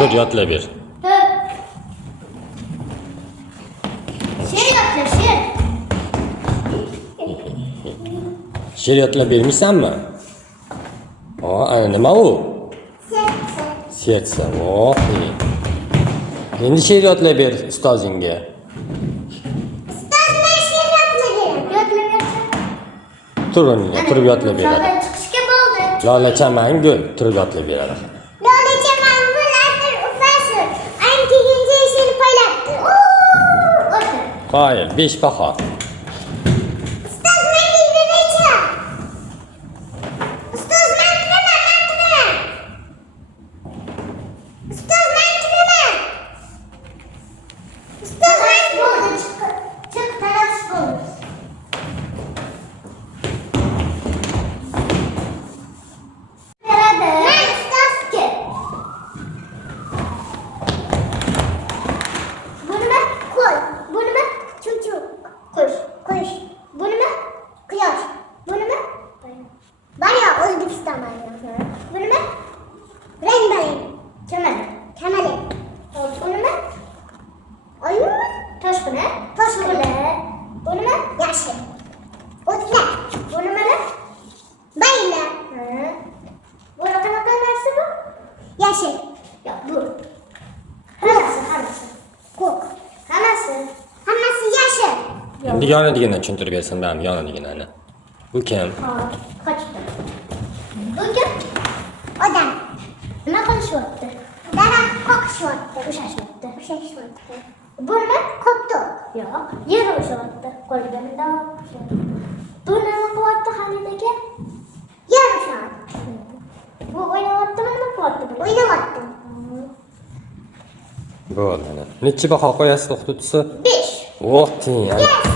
Tur yotlab ber. Tur. Sher yotla, sher. Sher yotlab bermaysanmi? Ana nima u? Sertsa. Endi sher yotlab ber ustozingga. Ustoz men sher yotlab beraman. Turib yotlab beradi. Joydan chiqishga bo'ldi. Lola chamangul turib yotlab beradi. Lola chamangul asir ufasir. Ayni kelincha ishini poylabdi. O'tir. Qoyil, 5 baho. Ustoz men necha? Ustoz men kiraman. Ustoz men kiraman. Ustoz men Bo'ldi, chiq, tarafish bo'ldi. Beradi. men ustozga. Bu nima? Qo'l. Bu nima? Chumchuq. Qush. Qush. Bu nima? Quyosh. Bu nima? Bayroq O'zbekiston bayrog'i. Bu nima? Rang-barang. Kamal. Kamalak. Bu nima? Oyunmi? Toshqina. Toshqina. Bu nima? Yashil. O'tlar. Bu nimalar? Baylar. Bu qanaqa narsa bu? Yashil. Yo'q, bu. Hammasi. Ko'k. Hammasi. Hammasi yashil. Endi yonidigini tushuntirib bersin, men yonidigini. Bu kim? Qochibdi. Bu kim? Odam. Nima qilishyapti? Daraxt qoqishyapti. Ushashyapti. Ushashyapti. Bu nima? Koptok. Yo'q, yer urishyapti. Qo'liga mundoq urishyapti. Bu nima qilyapti Hamid aka? Yer urishyapti. Bu o'ynayaptimi, nima qilyapti bu? O'ynayapti. Bo'ldi. Necha baho qo'yasiz o'qituvchisi? 5. Oh, teng. Yes.